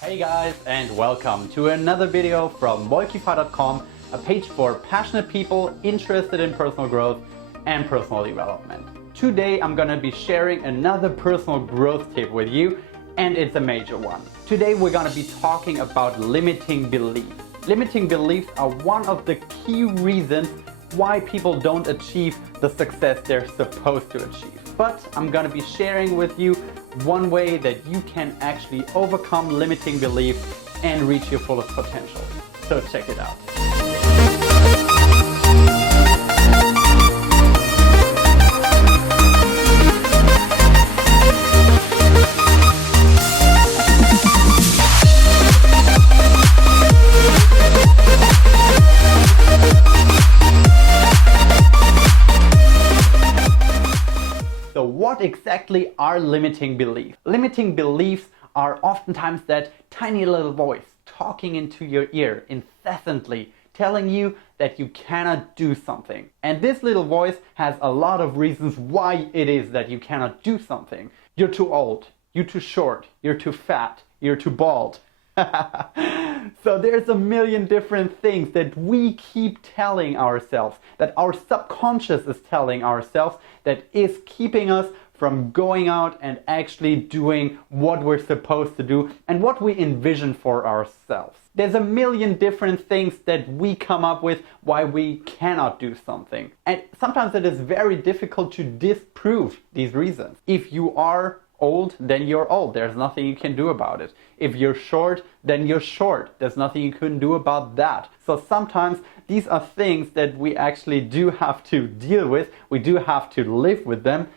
Hey guys, and welcome to another video from Molkify.com, a page for passionate people interested in personal growth and personal development. Today I'm gonna be sharing another personal growth tip with you, and it's a major one. Today we're gonna be talking about limiting beliefs. Limiting beliefs are one of the key reasons why people don't achieve the success they're supposed to achieve. But I'm gonna be sharing with you one way that you can actually overcome limiting beliefs and reach your fullest potential. So check it out. So what exactly are limiting beliefs? Limiting beliefs are oftentimes that tiny little voice talking into your ear incessantly, telling you that you cannot do something. And this little voice has a lot of reasons why it is that you cannot do something. You're too old, you're too short, you're too fat, you're too bald. So there's a million different things that we keep telling ourselves, that our subconscious is telling ourselves, that is keeping us from going out and actually doing what we're supposed to do and what we envision for ourselves. There's a million different things that we come up with why we cannot do something. And sometimes it is very difficult to disprove these reasons. If you are old, then you're old. There's nothing you can do about it. If you're short, then you're short. There's nothing you can do about that. So sometimes these are things that we actually do have to deal with. We do have to live with them,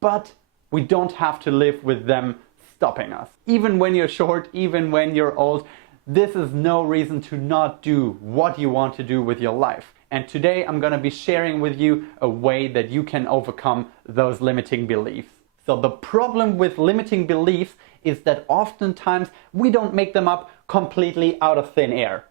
but we don't have to live with them stopping us. Even when you're short, even when you're old, this is no reason to not do what you want to do with your life. And today I'm going to be sharing with you a way that you can overcome those limiting beliefs. So the problem with limiting beliefs is that oftentimes we don't make them up completely out of thin air.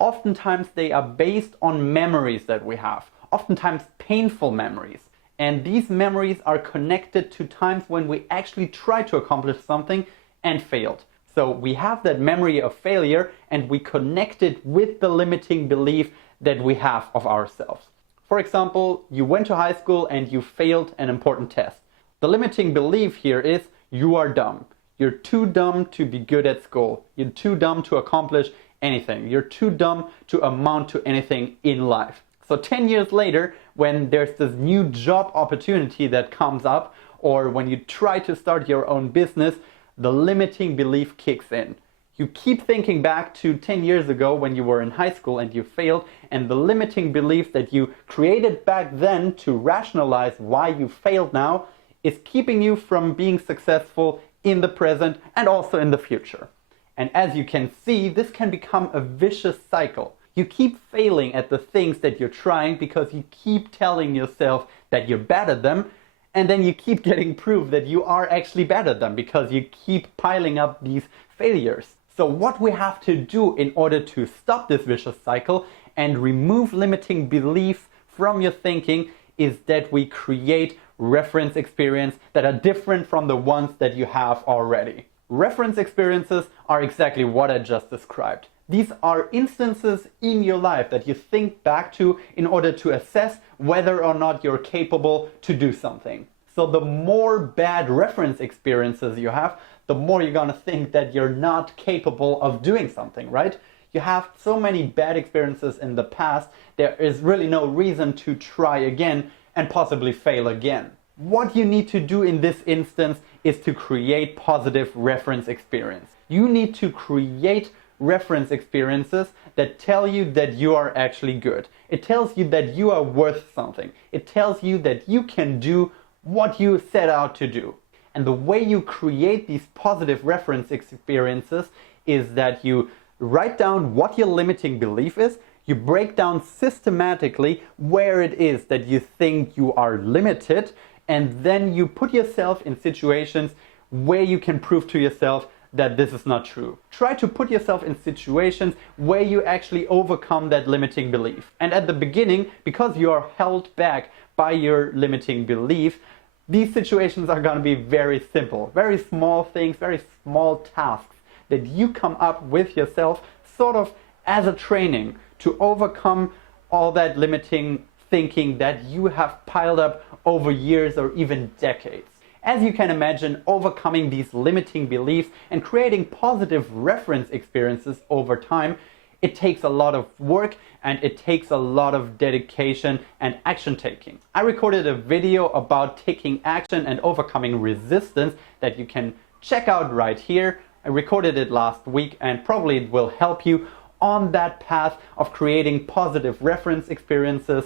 Oftentimes they are based on memories that we have, oftentimes painful memories. And these memories are connected to times when we actually tried to accomplish something and failed. So we have that memory of failure and we connect it with the limiting belief that we have of ourselves. For example, you went to high school and you failed an important test. The limiting belief here is you are dumb. You're too dumb to be good at school. You're too dumb to accomplish anything. You're too dumb to amount to anything in life. So 10 years later, when there's this new job opportunity that comes up, or when you try to start your own business, the limiting belief kicks in. You keep thinking back to 10 years ago when you were in high school and you failed, and the limiting belief that you created back then to rationalize why you failed now is keeping you from being successful in the present and also in the future. And as you can see, this can become a vicious cycle. You keep failing at the things that you're trying because you keep telling yourself that you're bad at them, and then you keep getting proof that you are actually bad at them because you keep piling up these failures. So what we have to do in order to stop this vicious cycle and remove limiting beliefs from your thinking is that we create reference experiences that are different from the ones that you have already. Reference experiences are exactly what I just described. These are instances in your life that you think back to in order to assess whether or not you're capable to do something. So the more bad reference experiences you have, the more you're gonna think that you're not capable of doing something, right? You have so many bad experiences in the past, there is really no reason to try again and possibly fail again. What you need to do in this instance is to create positive reference experience. You need to create reference experiences that tell you that you are actually good. It tells you that you are worth something. It tells you that you can do what you set out to do. And the way you create these positive reference experiences is that you write down what your limiting belief is. You break down systematically where it is that you think you are limited, and then you put yourself in situations where you can prove to yourself that this is not true. Try to put yourself in situations where you actually overcome that limiting belief. And at the beginning, because you are held back by your limiting belief, these situations are going to be very simple, very small things, very small tasks that you come up with yourself sort of as a training to overcome all that limiting thinking that you have piled up over years or even decades. As you can imagine, overcoming these limiting beliefs and creating positive reference experiences over time, it takes a lot of work and it takes a lot of dedication and action taking. I recorded a video about taking action and overcoming resistance that you can check out right here. I recorded it last week and probably it will help you on that path of creating positive reference experiences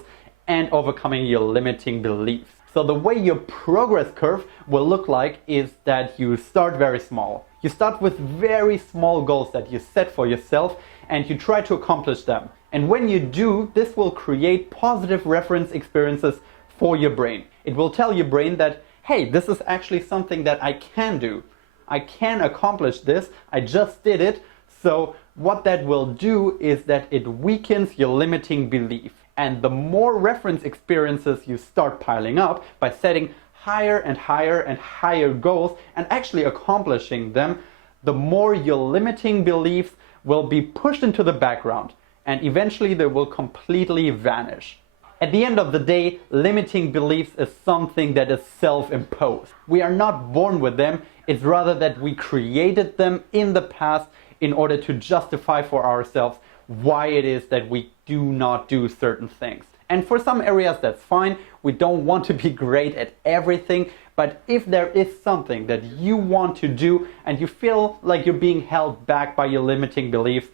and overcoming your limiting beliefs. So the way your progress curve will look like is that you start very small. You start with very small goals that you set for yourself and you try to accomplish them. And when you do, this will create positive reference experiences for your brain. It will tell your brain that, hey, this is actually something that I can do. I can accomplish this. I just did it. So what that will do is that it weakens your limiting belief. And the more reference experiences you start piling up by setting higher and higher and higher goals and actually accomplishing them, the more your limiting beliefs will be pushed into the background and eventually they will completely vanish. At the end of the day, limiting beliefs is something that is self-imposed. We are not born with them, it's rather that we created them in the past in order to justify for ourselves why it is that we do not do certain things. And for some areas that's fine, we don't want to be great at everything, but if there is something that you want to do and you feel like you're being held back by your limiting beliefs,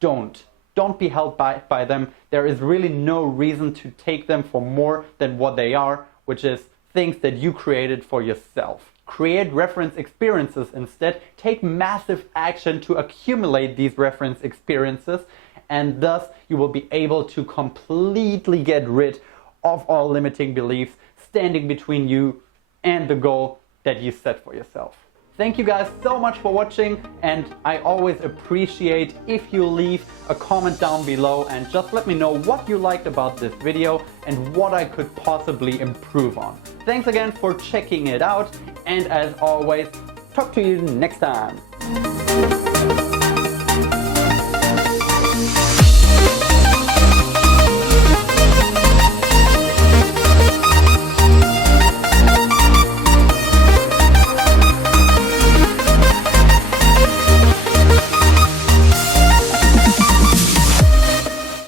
don't be held back by them. There is really no reason to take them for more than what they are, which is things that you created for yourself. Create reference experiences instead. Take massive action to accumulate these reference experiences, and thus you will be able to completely get rid of all limiting beliefs standing between you and the goal that you set for yourself. Thank you guys so much for watching, and I always appreciate if you leave a comment down below and just let me know what you liked about this video and what I could possibly improve on. Thanks again for checking it out, and as always, talk to you next time.